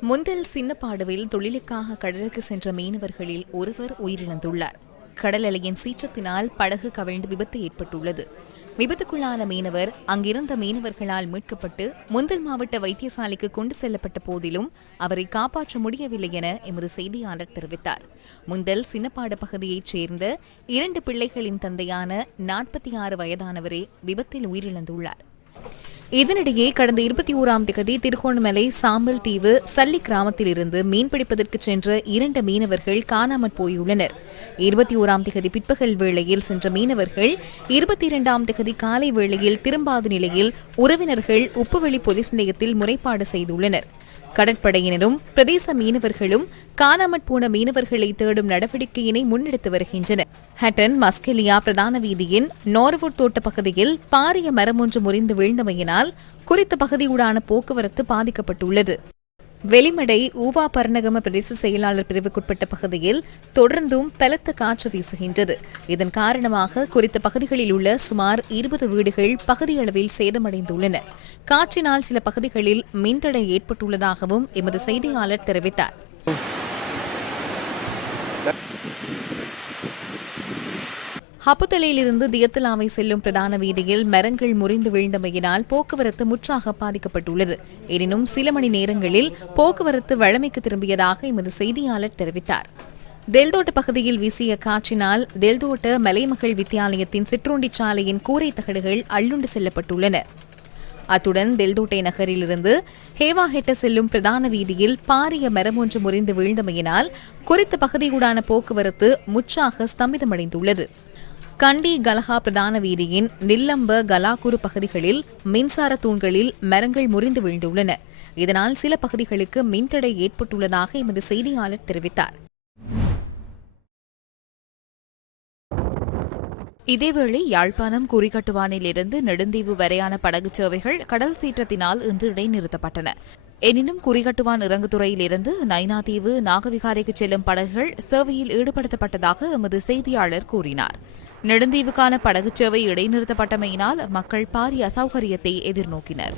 முந்தல் சின்னப்பாடுவில் தொழிலுக்காக கடலுக்கு சென்ற மீனவர்களில் ஒருவர் உயிரிழந்துள்ளார். கடல் அலையின் சீற்றத்தினால் படகு கவிழ்ந்து விபத்து ஏற்பட்டுள்ளது. விபத்துக்குள்ளான மீனவர் அங்கிருந்த மீனவர்களால் மீட்கப்பட்டு முந்தல் மாவட்ட வைத்தியசாலைக்கு கொண்டு செல்லப்பட்ட போதிலும் அவரை காப்பாற்ற முடியவில்லை என எமது செய்தியாளர் தெரிவித்தார். முந்தல் சின்னப்பாடு பகுதியைச் சேர்ந்த இரண்டு பிள்ளைகளின் தந்தையான நாற்பத்தி ஆறு வயதானவரே விபத்தில் உயிரிழந்துள்ளார். இதனிடையே கடந்த இருபத்தி ஓராம் தேதி திருகோணமலை சாம்பல் தீவு சல்லி கிராமத்திலிருந்து மீன்பிடிப்பதற்கு சென்ற இரண்டு மீனவர்கள் காணாமற் போயுள்ளனர். இருபத்தி ஓராம் தேதி பிற்பகல் வேளையில் சென்ற மீனவர்கள் இருபத்தி இரண்டாம் தேதி காலை வேளையில் திரும்பாத நிலையில் உறவினர்கள் உப்புவெளி போலீஸ் நிலையத்தில் முறைப்பாடு செய்துள்ளனர். கடற்படையினரும் பிரதேச மீனவர்களும் காணாமற் போன மீனவர்களை தேடும் நடவடிக்கையினை முன்னெடுத்து வருகின்றனர். ஹட்டன் மஸ்கெலியா பிரதான வீதியின் நார்வுட் தோட்ட பகுதியில் பாரிய மரம் ஒன்று முறிந்து வீழ்ந்தமையினால் குறித்த பகுதியூடான போக்குவரத்து பாதிக்கப்பட்டுள்ளது. வெளிமடை ஊவா பர்ணகம பிரதேச செயலாளர் பிரிவுக்குட்பட்ட பகுதியில் தொடர்ந்தும் பலத்த காற்று வீசுகின்றது. இதன் காரணமாக குறித்த பகுதிகளில் உள்ள சுமார் இருபது வீடுகள் பகுதியளவில் சேதமடைந்துள்ளன. காற்றினால் சில பகுதிகளில் மின்தடை ஏற்பட்டுள்ளதாகவும் எமது செய்தியாளர் தெரிவித்தார். ஹப்புத்தலையிலிருந்து தியத்தலாவை செல்லும் பிரதான வீதியில் மரங்கள் முறிந்து வீழ்ந்தமையினால் போக்குவரத்து முற்றாக பாதிக்கப்பட்டுள்ளது. எனினும் சில மணி நேரங்களில் போக்குவரத்து வழமைக்கு திரும்பியதாக எமது செய்தியாளர் தெரிவித்தார். தெல்தோட்ட பகுதியில் வீசிய காற்றினால் தெல்தோட்ட மலைமகள் வித்தியாலயத்தின் சிற்றுண்டி சாலையின் கூரை தகடுகள் அள்ளுண்டு செல்லப்பட்டுள்ளன. அத்துடன் தெல்தோட்டை நகரிலிருந்து ஹேவாஹெட்ட செல்லும் பிரதான வீதியில் பாரிய மரம் ஒன்று முறிந்து வீழ்ந்தமையினால் குறித்த பகுதியூடான போக்குவரத்து முற்றாக ஸ்தம்பிதமடைந்துள்ளது. கண்டி கலஹா பிரதான வீதியின் நில்லம்ப கலாகுரு பகுதிகளில் மின்சார தூண்களில் மரங்கள் முறிந்து வீழ்ந்துள்ளன. இதனால் சில பகுதிகளுக்கு மின்தடை ஏற்பட்டுள்ளதாக எமது செய்தியாளர் தெரிவித்தார். இதேவேளை யாழ்ப்பாணம் குறிகட்டுவானில் இருந்து நெடுந்தீவு வரையான படகுச் சேவைகள் கடல் சீற்றத்தினால் இன்று இடைநிறுத்தப்பட்டன. எனினும் குறிகட்டுவான் இறங்குத்துறையிலிருந்து நைனாதீவு நாகவிகாரைக்கு செல்லும் படகுகள் சேவையில் ஈடுபடுத்தப்பட்டதாக எமது செய்தியாளர் கூறினார். நெடுந்தீவுக்கான படகுச் சேவை இடைநிறுத்தப்பட்டமையினால் மக்கள் பாரிய அசௌகரியத்தை எதிர்நோக்கினர்.